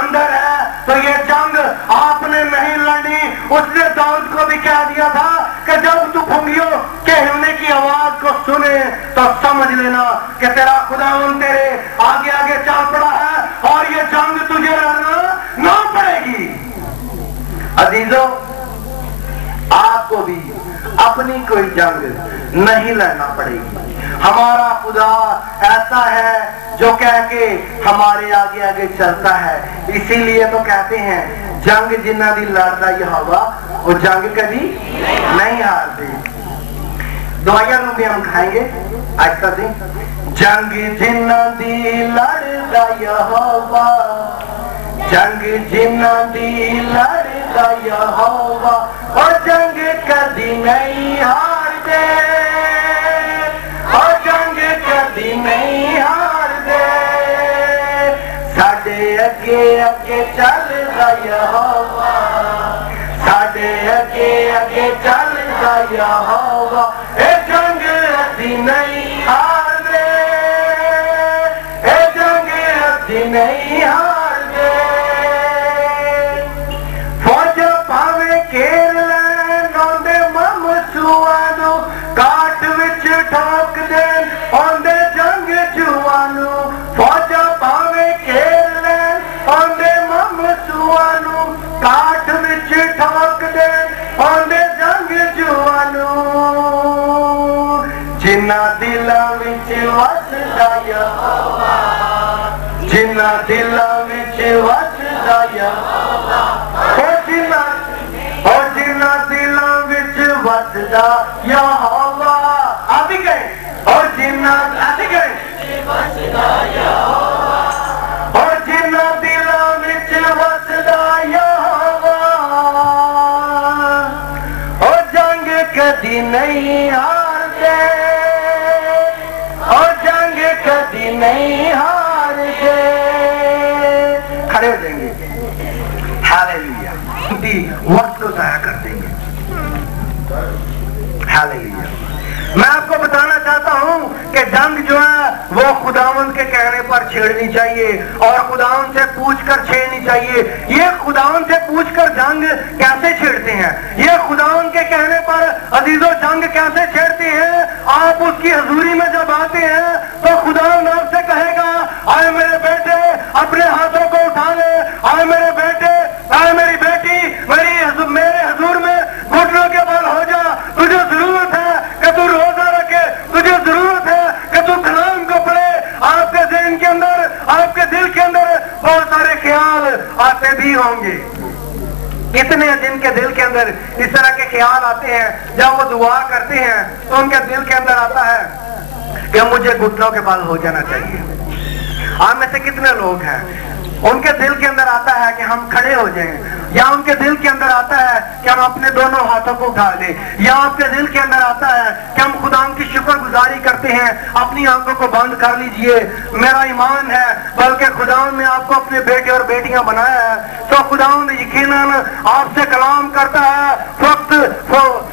अंदर है। तो ये जंग आपने नहीं लड़ी। उसने दाऊद को भी कह दिया था कि जब तू भूंगियों के हिलने की आवाज को सुने तो समझ लेना कि तेरा खुदावंद तेरे आगे आगे चल पड़ा है और ये जंग तुझे लड़ना ना पड़ेगी। अजीजों, आपको भी अपनी कोई जंग नहीं लड़ना पड़ेगी। हमारा खुदा ऐसा है जो कह के हमारे आगे आगे चलता है। इसीलिए तो कहते हैं जंग जिन्ना दी लड़दा यहोवा वो जंग कभी नहीं हारते। दवाइयां भी हम खाएंगे आहिस्ता से। जंग जिन्ना दी लड़दा यहोवा, जंग जिन्ना दी लड़दा यहोवा और जंग कभी नहीं हारते, और जंग कभी नहीं हारते। साडे अगे अगे चलदा यहोवा, साडे अगे अगे चलदा यहोवा, ए जंग कभी नहीं हारते, ए जंग कभी नहीं हारते। फौज भावे घेर लैन आंदे ममसूआनू, काट विच ठोक देन आंदे जंग जुआनू। फौज भावे घेर लैन आंदे ममसूआनू, काट विच ठोक देन आंदे जंग जुआनू। जिन्ना दिलां विच वसदा यहोवा, जिन्ना दिलां विच वसदा यहोवा, और जिन्ना दिलां विच वसदा यहोवा। आदि गए और जिन्ना आदि गए वसदा यहोवा, और जिन्ना दिलां विच वसदा यहोवा, और जंग कदी नहीं हारते, और जंग कदी नहीं हारते। खड़े हो जाएंगे। हालेलुया। वक्त को जाया कर देंगे। हालेलुया। मैं आपको बताना चाहता हूं कि जंग जो है वो खुदावंद के कहने पर छेड़नी चाहिए और खुदावंद से पूछकर छेड़नी चाहिए। ये खुदावंद से पूछकर जंग कैसे छेड़ते हैं? ये खुदावंद के कहने पर अजीजों जंग कैसे छेड़ते हैं? आप उसकी हजूरी में जब आते हैं तो खुदावंद आपसे कहेगा, आए मेरे बेटे अपने हाथों को उठा ले, आए मेरे बेटे, आए मेरी बेटी, मेरे हजूर में घुटनों के बल हो जा। तुझे जरूरत है कि तू रोजा रखे, तुझे जरूरत है कि तू कलाम को पढ़े। आपके ज़हन के अंदर, आपके दिल के अंदर बहुत सारे ख्याल आते भी होंगे। कितने जिनके दिल के अंदर इस तरह के ख्याल आते हैं, जब वो दुआ करते हैं तो उनके दिल के अंदर आता है कि मुझे घुटनों के बल हो जाना चाहिए। आप में से कितने लोग हैं उनके दिल के अंदर आता है कि हम खड़े हो जाएं, या उनके दिल के अंदर आता है कि हम अपने दोनों हाथों को उठा लें, या आपके दिल के अंदर आता है कि हम खुदा की शुक्रगुजारी करते हैं, अपनी आंखों को बंद कर लीजिए। मेरा ईमान है बल्कि खुदा ने आपको अपने बेटे और बेटियां बनाया है, तो खुदा ने यकीनन आपसे कलाम करता है। वक्त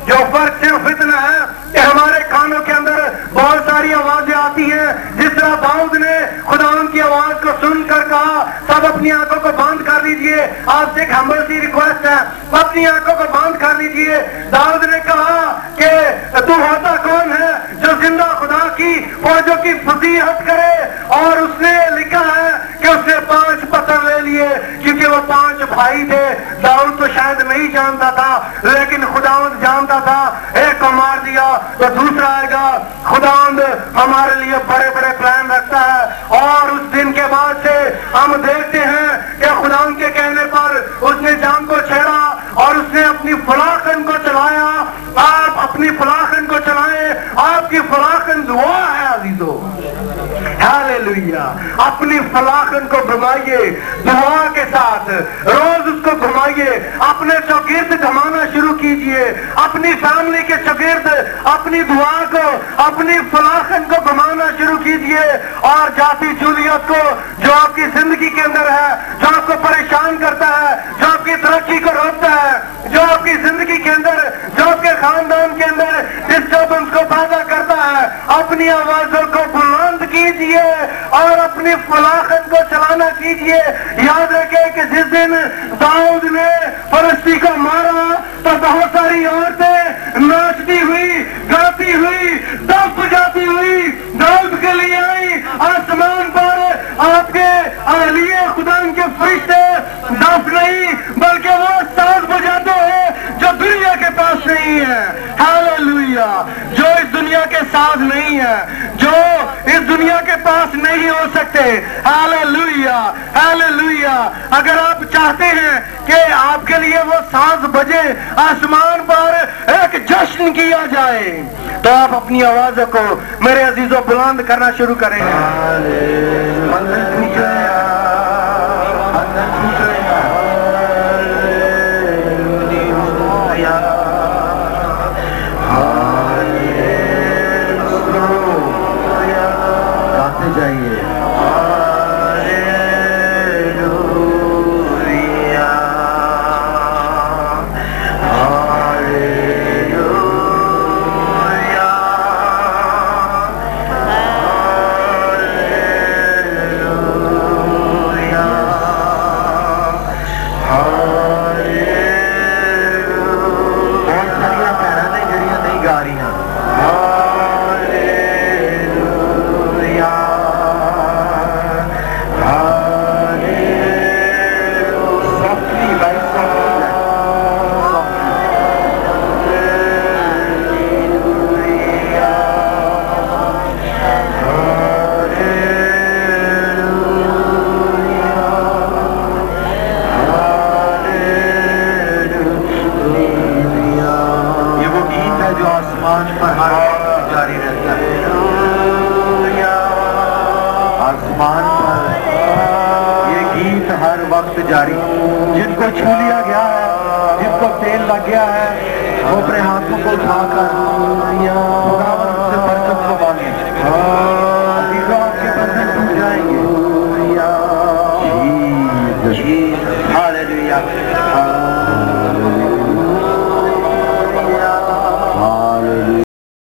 जो फर्क सिर्फ इतना है कि हमारे कानों के अंदर बहुत सारी आवाजें आती हैं। जिस तरह दाऊद ने खुदा की आवाज को सुनकर कहा, सब अपनी आंखों को बंद कर लीजिए। आपसे एक हम्बल सी रिक्वेस्ट है, अपनी आंखों को बंद कर लीजिए। दाऊद ने कहा कि तू होता कौन है जो जिंदा खुदा की फौजों की फजीहत करे, और उसने लिखा है कि उसने 5 पत्थर ले लिए क्योंकि वो 5 भाई थे। दाऊद तो शायद नहीं जानता था, लेकिन खुदावंद जानता था। एक को मार दिया तो दूसरा आएगा। खुदावंद हमारे लिए बड़े बड़े प्लान रखता है, और उस दिन के बाद से हम देखते हैं कि खुदावंद के कहने पर उसने जान को छेड़ा और उसने अपनी फलाखन को चलाया। आप अपनी फलाखन को चलाएं, आपकी फलाखन दुआ है अजीजों। हालेलुया। अपनी फलाखन को घुमाइए दुआ के साथ, रोज उसको घुमाइए, अपने चौगिर्द घुमाना शुरू कीजिए, अपनी फैमिली के चौगिर्द अपनी दुआ को, अपनी फलाखन को घुमाना शुरू कीजिए। और जाति जूलियत को जो आपकी जिंदगी के अंदर है, जो आपको परेशान करता है, जो आपकी तरक्की को रोकता है, जो आपकी जिंदगी के अंदर, जो आपके खानदान के अंदर डिस्टर्बेंस को पैदा करता है, अपनी आवाजों को बुलंद कीजिए और اپنی فلاخن کو چلانا کیجئے. یاد رکھیں کہ جس دن داؤد نے فلسطین کو مارا تو بہت ساری عورتیں ناچتی ہوئی, گاتی ہوئی, دف بجاتی ہوئی داؤد کے لیے آئی. آسمان پر آپ کے لیے خدا کے فرشتے دف نہیں بلکہ وہ ساز بجاتے ہیں جو دنیا کے پاس نہیں ہے. ہاللویا. جو اس دنیا کے ساز نہیں ہے, جو اس دنیا کے پاس نہیں ہو سکتے. Hallelujah hallelujah. اگر آپ چاہتے ہیں کہ آپ کے لیے وہ ساز بجے, آسمان پر ایک جشن کیا جائے, تو آپ اپنی آوازوں کو میرے عزیزوں بلند کرنا شروع کریں. جاری جن کو چھو لیا گیا ہے, جن کو تیل لگ گیا ہے, وہ اپنے ہاتھوں کو اٹھا کر خداوند سے برکت کو مانگیں. عزیزوں, آپ کے بندن ٹوٹ جائیں گے. ہاللویا.